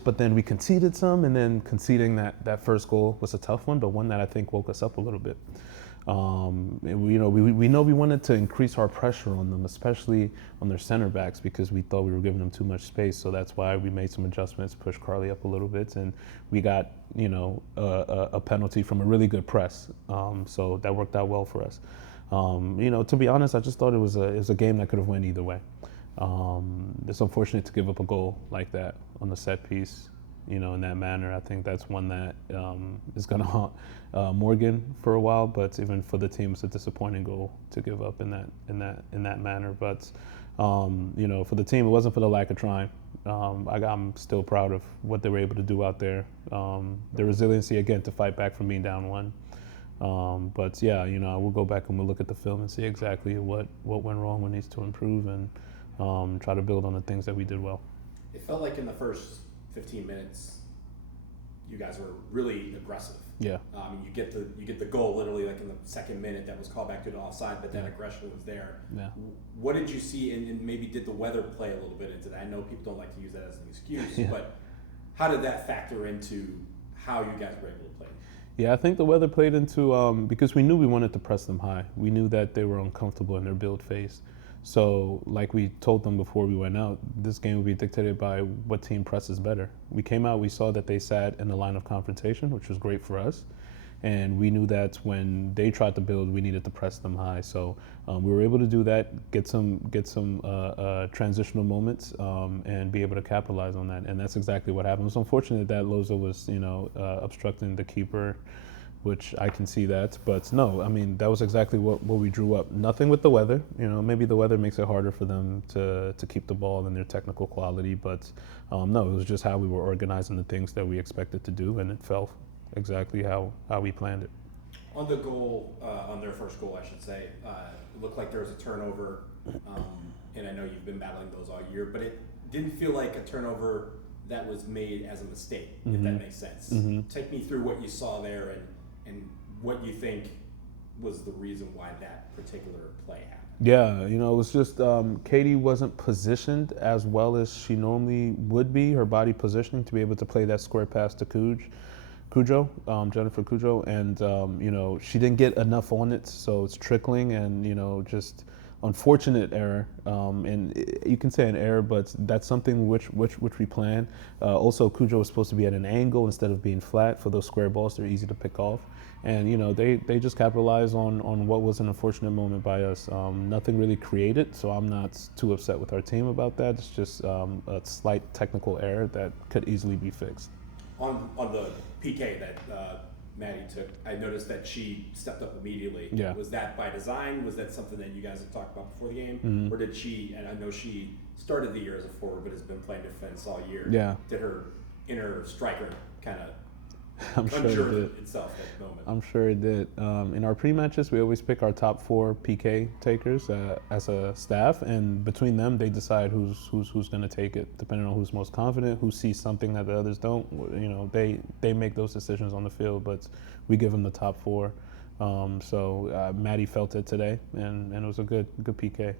But then we conceded some, and then conceding that first goal was a tough one, but one that I think woke us up a little bit. And we know we wanted to increase our pressure on them, especially on their center backs, because we thought we were giving them too much space. So that's why we made some adjustments, pushed Carly up a little bit, and we got a penalty from a really good press. So that worked out well for us. To be honest, I just thought it was a game that could have went either way. It's unfortunate to give up a goal like that on the set piece, in that manner. I think that's one that is going to haunt Morgan for a while. But even for the team, it's a disappointing goal to give up in that manner. But for the team, it wasn't for the lack of trying. I'm still proud of what they were able to do out there. The resiliency again to fight back from being down one. But yeah, we'll go back and we'll look at the film and see exactly what went wrong, what needs to improve, and try to build on the things that we did well. It felt like in the first 15 minutes, you guys were really aggressive. Yeah. You get the goal literally like in the second minute that was called back to the offside, but that aggression was there. Yeah. What did you see, and maybe did the weather play a little bit into that? I know people don't like to use that as an excuse, but how did that factor into how you guys were able to play? Yeah, I think the weather played into because we knew we wanted to press them high. We knew that they were uncomfortable in their build phase. So like we told them before we went out, this game will be dictated by what team presses better. We came out, we saw that they sat in the line of confrontation, which was great for us. And we knew that when they tried to build, we needed to press them high. So we were able to do that, get some transitional moments, and be able to capitalize on that. And that's exactly what happened. It was unfortunate that Loza was, obstructing the keeper, which I can see that. But no, I mean, that was exactly what we drew up. Nothing with the weather. Maybe the weather makes it harder for them to keep the ball and their technical quality. But no, it was just how we were organizing the things that we expected to do, and it fell exactly how we planned it. On the goal, on their first goal, I should say, it looked like there was a turnover, and I know you've been battling those all year, but it didn't feel like a turnover that was made as a mistake, if that makes sense. Mm-hmm. Take me through what you saw there and what you think was the reason why that particular play happened. Yeah, it was just Katie wasn't positioned as well as she normally would be, her body positioning to be able to play that square pass to Cujo, Jennifer Cujo, and she didn't get enough on it, so it's trickling, and just unfortunate error, and you can say an error, but that's something which we plan. Also, Cujo was supposed to be at an angle instead of being flat. For those square balls, they're easy to pick off, and they just capitalized on what was an unfortunate moment by us. Nothing really created, so I'm not too upset with our team about that. It's just a slight technical error that could easily be fixed. On the PK that Maddie took, I noticed that she stepped up immediately. Yeah. Was that by design? Was that something that you guys had talked about before the game? Mm-hmm. Or did she, and I know she started the year as a forward but has been playing defense all year. Yeah. Did her inner striker kind of itself at the moment? I'm sure it did. In our pre-matches, we always pick our top 4 PK takers as a staff, and between them, they decide who's going to take it, depending on who's most confident, who sees something that the others don't. They make those decisions on the field, but we give them the top 4. So Maddie felt it today, and it was a good PK.